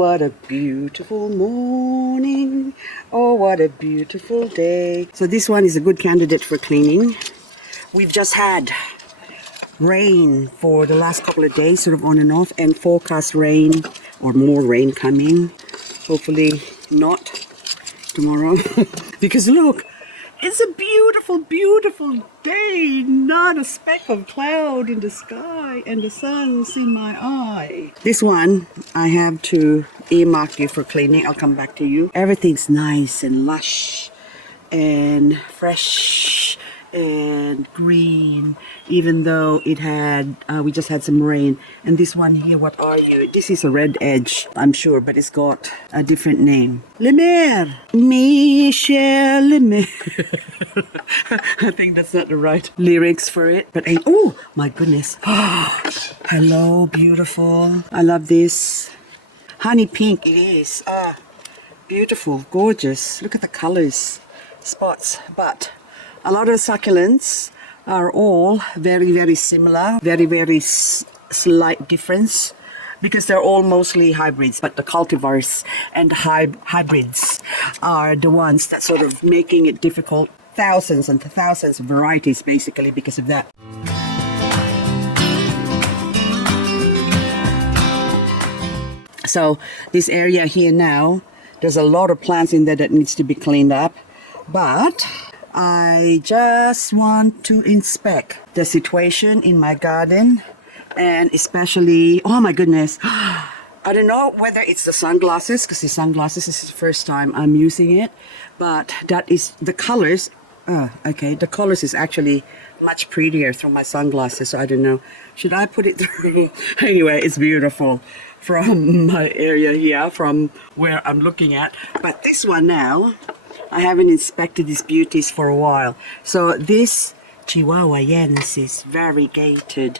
what a beautiful morning. Oh, what a beautiful day. So this one is a good candidate for cleaning. We've just had rain for the last couple of days, sort of on and off, and forecast rain or more rain coming. Hopefully not tomorrow. Because look, it's a beautiful, beautiful day. Not a speck of cloud in the sky, and the sun's in my eye. This one, I have to earmark you for cleaning. I'll come back to you. Everything's nice and lush and fresh and green, even though it had we just had some rain. And this one here, what are you? This is a red edge, I'm sure, but it's got a different name. Lemaire, Michel Lemaire. I think that's not the right lyrics for it, but oh my goodness. Hello, beautiful. I love this. Honey pink it is. Beautiful, gorgeous. Look at the colors, spots. But a lot of succulents are all very, very similar. Very, very slight difference, because they're all mostly hybrids. But the cultivars and hybrids are the ones that sort of making it difficult. Thousands and thousands of varieties basically because of that. So this area here now, there's a lot of plants in there that needs to be cleaned up. But I just want to inspect the situation in my garden, and especially, oh my goodness, I don't know whether it's the sunglasses, because the sunglasses is the first time I'm using it, but that is the colors. Okay, the colors is actually much prettier through my sunglasses, so I don't know. Should I put it through? Anyway, it's beautiful from my area here, from where I'm looking at. But this one now, I haven't inspected these beauties for a while. So this Chihuahuaensis variegated.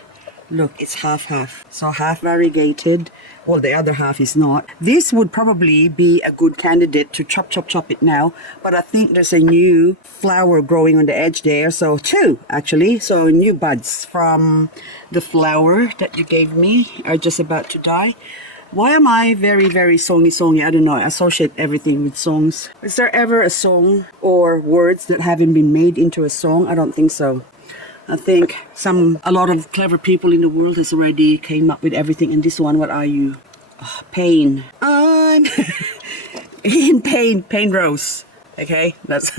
Look, it's half-half. So half variegated, well, the other half is not. This would probably be a good candidate to chop it now. But I think there's a new flower growing on the edge there. So two, actually. So new buds from the flower that you gave me are just about to die. Why am I very, very songy? I don't know. I associate everything with songs. Is there ever a song or words that haven't been made into a song? I don't think so. I think a lot of clever people in the world has already came up with everything. And this one, what are you? Oh, pain. I'm in pain. Pain rose. Okay, that's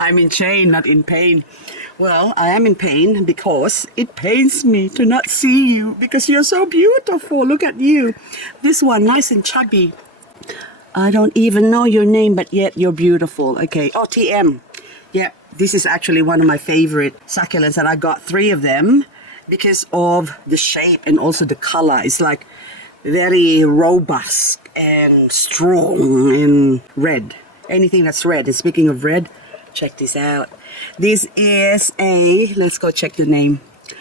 I'm in chain, not in pain. Well, I am in pain because it pains me to not see you, because you're so beautiful. Look at you. This one, nice and chubby. I don't even know your name, but yet you're beautiful. Okay, oh, TM. Yeah, this is actually one of my favorite succulents, and I got 3 of them because of the shape and also the color. It's like very robust and strong and red. Anything that's red. And speaking of red, check this out. This is let's go check the name.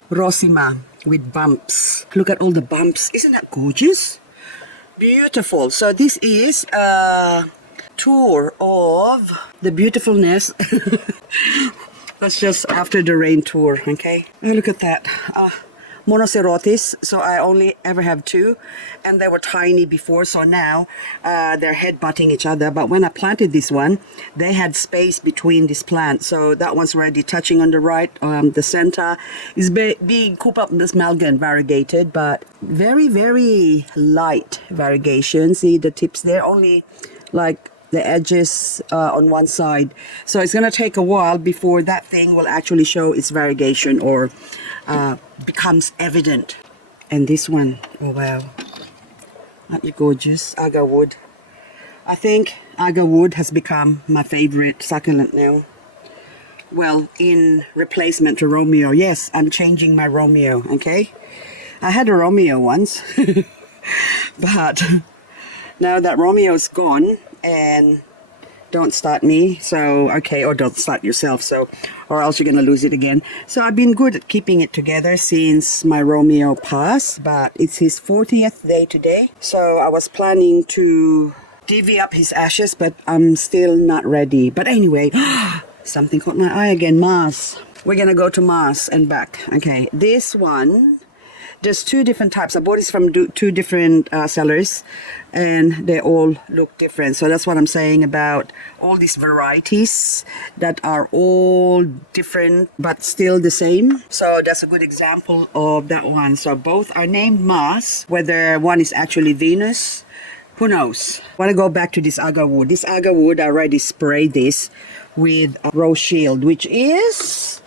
Rosima with bumps. Look at all the bumps. Isn't that gorgeous? Beautiful. So this is a tour of the beautifulness. That's just after the rain tour, okay? Oh, look at that. Monocerotis, so I only ever have 2, and they were tiny before, so now they're head-butting each other. But when I planted this one, they had space between this plant, so that one's already touching on the right. The center is being cooped up in this Malgan variegated, but very, very light variegation. See the tips there, only like the edges on one side. So it's going to take a while before that thing will actually show its variegation or becomes evident. And this one, oh wow, aren't you gorgeous? Agarwood. I think Agarwood has become my favorite succulent now. Well, in replacement to Romeo. Yes, I'm changing my Romeo, okay? I had a Romeo once, but now that Romeo's gone, and don't start me, so okay, or don't start yourself, so, or else you're gonna lose it again. So I've been good at keeping it together since my Romeo passed, but it's his 40th day today, so I was planning to divvy up his ashes, but I'm still not ready. But anyway, something caught my eye again. Mars. We're gonna go to Mars and back. Okay, this one There's two different types. I bought this from two different sellers, and they all look different. So that's what I'm saying about all these varieties that are all different but still the same. So that's a good example of that one. So both are named Mars. Whether one is actually Venus, who knows? I want to go back to this Agarwood. This Agarwood, I already sprayed this with Rose Shield, which is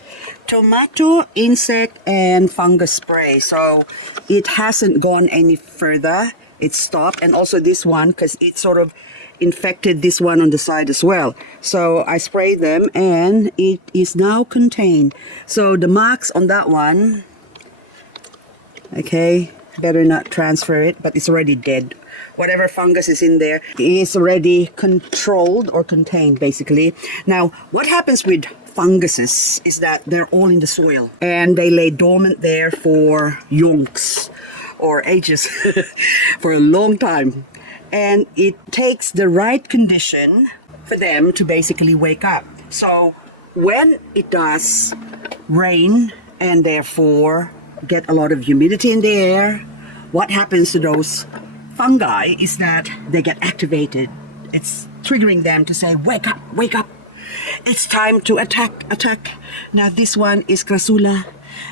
tomato, insect, and fungus spray. So it hasn't gone any further. It stopped. And also this one, because it sort of infected this one on the side as well. So I sprayed them and it is now contained. So the marks on that one, okay, better not transfer it, but it's already dead. Whatever fungus is in there is already controlled or contained, basically. Now, what happens with funguses is that they're all in the soil and they lay dormant there for yonks or ages for a long time. And it takes the right condition for them to basically wake up. So when it does rain and therefore get a lot of humidity in the air, what happens to those fungi is that they get activated. It's triggering them to say, wake up, wake up. It's time to attack. Now this one is Crassula.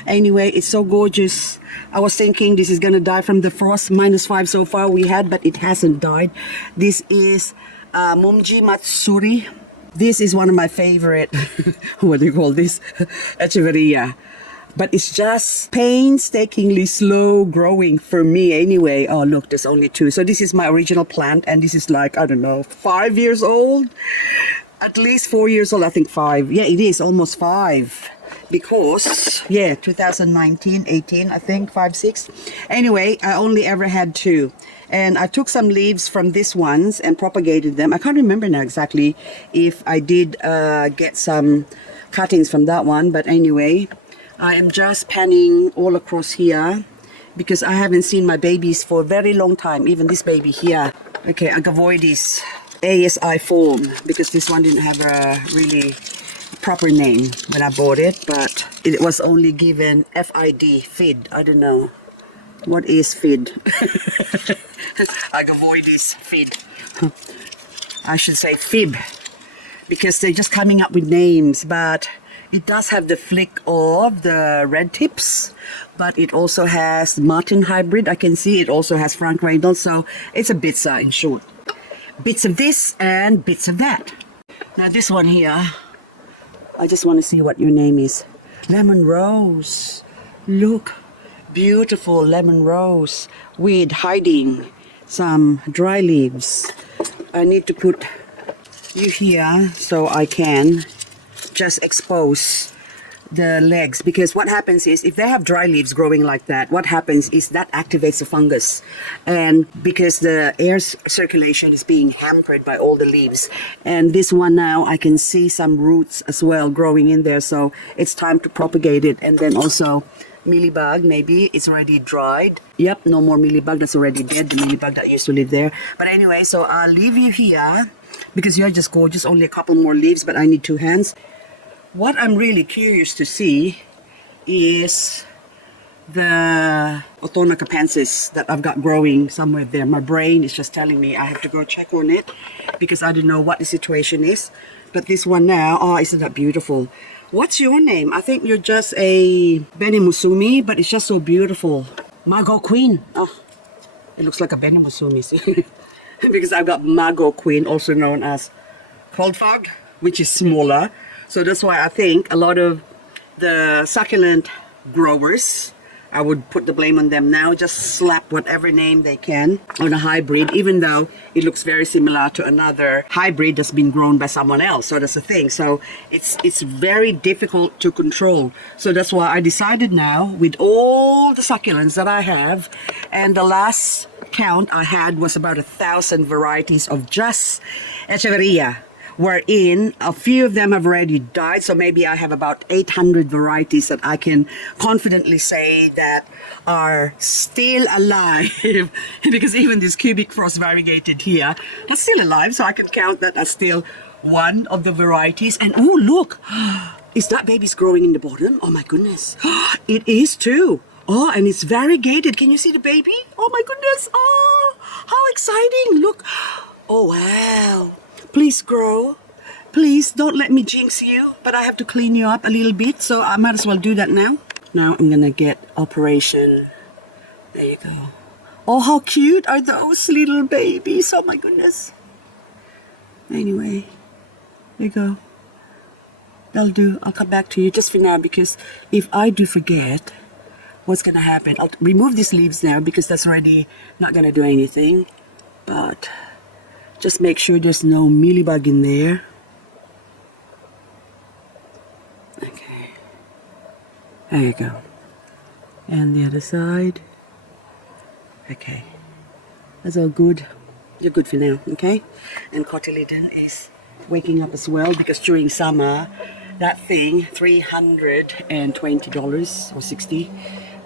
Anyway, it's so gorgeous. I was thinking this is gonna die from the frost. -5 so far we had, but it hasn't died. This is Momji Matsuri. This is one of my favorite, what do you call this? Echeveria. But it's just painstakingly slow growing for me anyway. Oh look, there's only 2. So this is my original plant, and this is like, I don't know, 5 years old? At least 4 years old, I think 5. Yeah, it is almost 5. Because, yeah, 2019, 18, I think, 5, 6. Anyway, I only ever had 2. And I took some leaves from these ones and propagated them. I can't remember now exactly if I did get some cuttings from that one. But anyway, I am just panning all across here because I haven't seen my babies for a very long time. Even this baby here. Okay, Agarwood ASI form, because this one didn't have a really proper name when I bought it, but it was only given FID. I don't know. What is FID? Agarwood FID. I should say fib, because they're just coming up with names, but it does have the flick of the red tips, but it also has Martin hybrid. I can see it also has Frank Reynolds, so it's a bit in short. Bits of this and bits of that. Now this one here, I just want to see what your name is. Lemon Rose. Look, beautiful lemon rose with hiding some dry leaves. I need to put you here so I can just expose the legs, because what happens is if they have dry leaves growing like that, what happens is that activates the fungus, and because the air circulation is being hampered by all the leaves. And this one now I can see some roots as well growing in there, so it's time to propagate it. And then also mealybug, maybe it's already dried. Yep, no more mealybug, that's already dead, the mealybug that used to live there. But anyway, so I'll leave you here because you're just gorgeous. Only a couple more leaves, but I need 2 hands. What I'm really curious to see is the Othonna Capensis that I've got growing somewhere there. My brain is just telling me I have to go check on it because I don't know what the situation is. But this one now, oh, isn't that beautiful? What's your name? I think you're just a Beni Musumi, but it's just so beautiful. Margot Queen. Oh, it looks like a Beni Musumi. Because I've got Margot Queen, also known as Cold Fog, which is smaller. So that's why I think a lot of the succulent growers, I would put the blame on them now, just slap whatever name they can on a hybrid, even though it looks very similar to another hybrid that's been grown by someone else. So that's the thing. So it's very difficult to control. So that's why I decided now, with all the succulents that I have, and the last count I had was about 1,000 varieties of just Echeveria, wherein a few of them have already died. So maybe I have about 800 varieties that I can confidently say that are still alive. Because even this cubic frost variegated here, that's still alive. So I can count that as still one of the varieties. And oh, look, is that baby's growing in the bottom? Oh my goodness, it is too. Oh, and it's variegated. Can you see the baby? Oh my goodness. Oh, how exciting. Look. Oh, wow. Please grow. Please don't let me jinx you, but I have to clean you up a little bit, so I might as well do that now. Now I'm gonna get operation. There you go. Oh, how cute are those little babies. Oh my goodness. Anyway, there you go. That'll do. I'll come back to you just for now, because if I do forget, what's gonna happen? I'll remove these leaves now because that's already not gonna do anything. But just make sure there's no mealybug in there. Okay. There you go. And the other side. Okay. That's all good. You're good for now, okay? And cotyledon is waking up as well, because during summer, that thing, $320 or 60,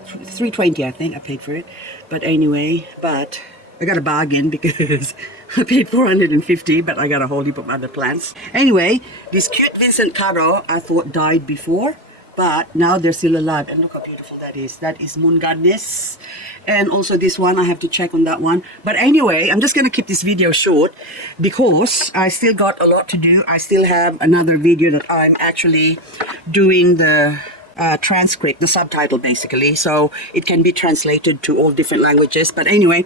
$320 I think I paid for it. But anyway, but I got a bargain because I paid $450, but I got a whole heap of other plants. Anyway, this cute Vincent Caro I thought died before, but now they're still alive. And look how beautiful that is. That is Moon Goddess. And also this one, I have to check on that one. But anyway, I'm just going to keep this video short because I still got a lot to do. I still have another video that I'm actually doing the transcript, the subtitle basically. So it can be translated to all different languages. But anyway,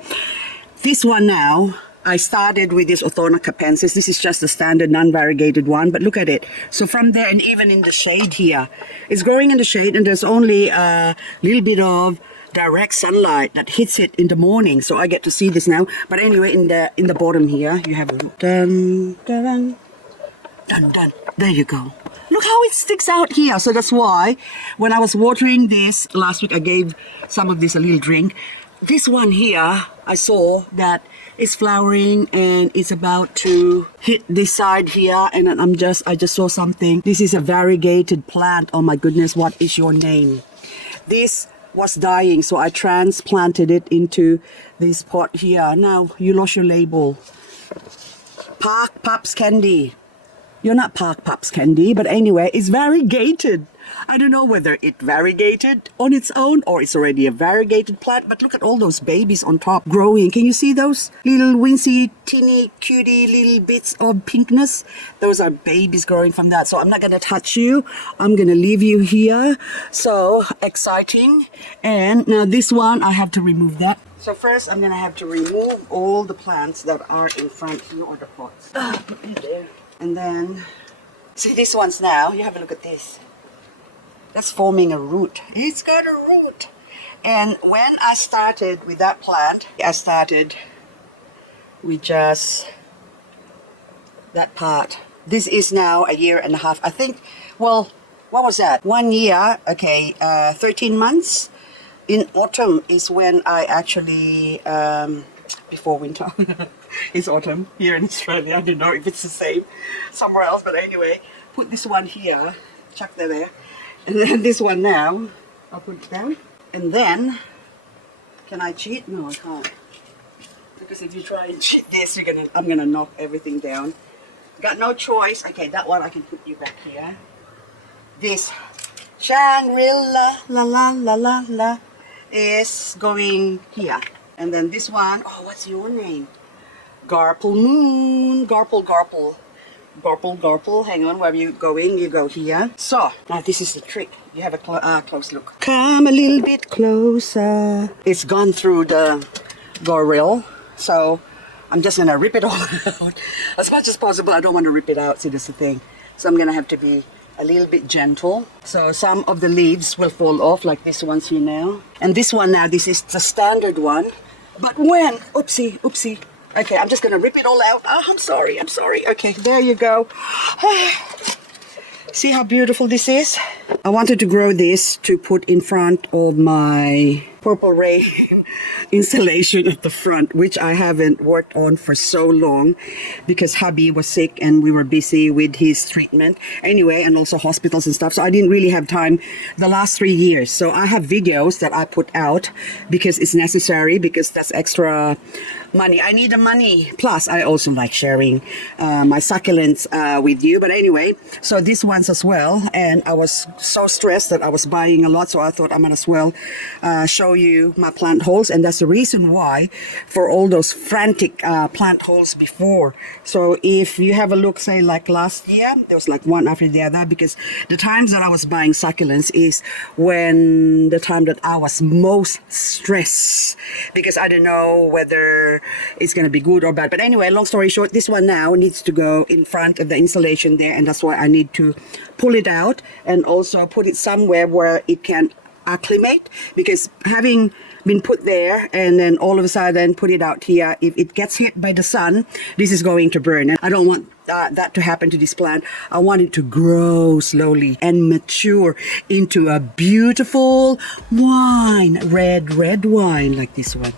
this one now, I started with this Othonna Capensis. This is just the standard non-variegated one, but look at it. So from there, and even in the shade here, it's growing in the shade, and there's only a little bit of direct sunlight that hits it in the morning, so I get to see this now. But anyway, in the bottom here, you have a dun dun dun dun. There you go. Look how it sticks out here. So that's why when I was watering this last week, I gave some of this a little drink. This one here, I saw that it's flowering and it's about to hit this side here, and I just saw something. This is a variegated plant. Oh my goodness, what is your name? This was dying, so I transplanted it into this pot here. Now you lost your label. Park Pups Candy. You're not Park Pups Candy, but anyway, it's variegated. I don't know whether it variegated on its own or it's already a variegated plant, but look at all those babies on top growing. Can you see those little wincy, teeny, cutie little bits of pinkness? Those are babies growing from that. So I'm not going to touch you. I'm going to leave you here. So exciting. And now this one, I have to remove that. So first, I'm going to have to remove all the plants that are in front here, or the pots. Put it there. And then, see these ones now, you have a look at this. That's forming a root. It's got a root. And when I started with that plant, I started with just that part. This is now a year and a half. I think, well, what was that? 1 year, okay, 13 months. In autumn is when I actually, before winter, it's autumn here in Australia. I don't know if it's the same somewhere else, but anyway, put this one here, chuck that there. And then this one now, I'll put it down. And then, can I cheat? No, I can't. Because if you try and cheat this, I'm gonna knock everything down. Got no choice. Okay, that one I can put you back here. This Shangri-La, la la la la la, is going here. And then this one, oh, what's your name? Garple Moon, Garple, Garple. Garple, Garple, hang on, where you going, you go here. So, now this is the trick. You have a close look. Come a little bit closer. It's gone through the gorilla, so I'm just gonna rip it all out. As much as possible, I don't want to rip it out, see, that's the thing. So I'm gonna have to be a little bit gentle. So some of the leaves will fall off, like this one's here now. And this one now, this is the standard one. But when, oopsie, oopsie. Okay, I'm just going to rip it all out. Oh, I'm sorry. Okay, there you go. See how beautiful this is? I wanted to grow this to put in front of my purple rain installation at the front, which I haven't worked on for so long because hubby was sick and we were busy with his treatment anyway, and also hospitals and stuff. So I didn't really have time the last 3 years. So I have videos that I put out because it's necessary, because that's extra money. I need the money. Plus, I also like sharing my succulents with you. But anyway, so these ones as well. And I was so stressed that I was buying a lot. So I thought I might as well show you my plant holes. And that's the reason why for all those frantic plant holes before. So if you have a look, say like last year, there was like one after the other, because the times that I was buying succulents is when the time that I was most stressed, because I don't know whether it's going to be good or bad. But anyway, long story short, this one now needs to go in front of the installation there, and that's why I need to pull it out and also put it somewhere where it can acclimate, because having been put there and then all of a sudden put it out here, if it gets hit by the sun, this is going to burn, and I don't want that to happen to this plant. I want it to grow slowly and mature into a beautiful wine, red wine like this one.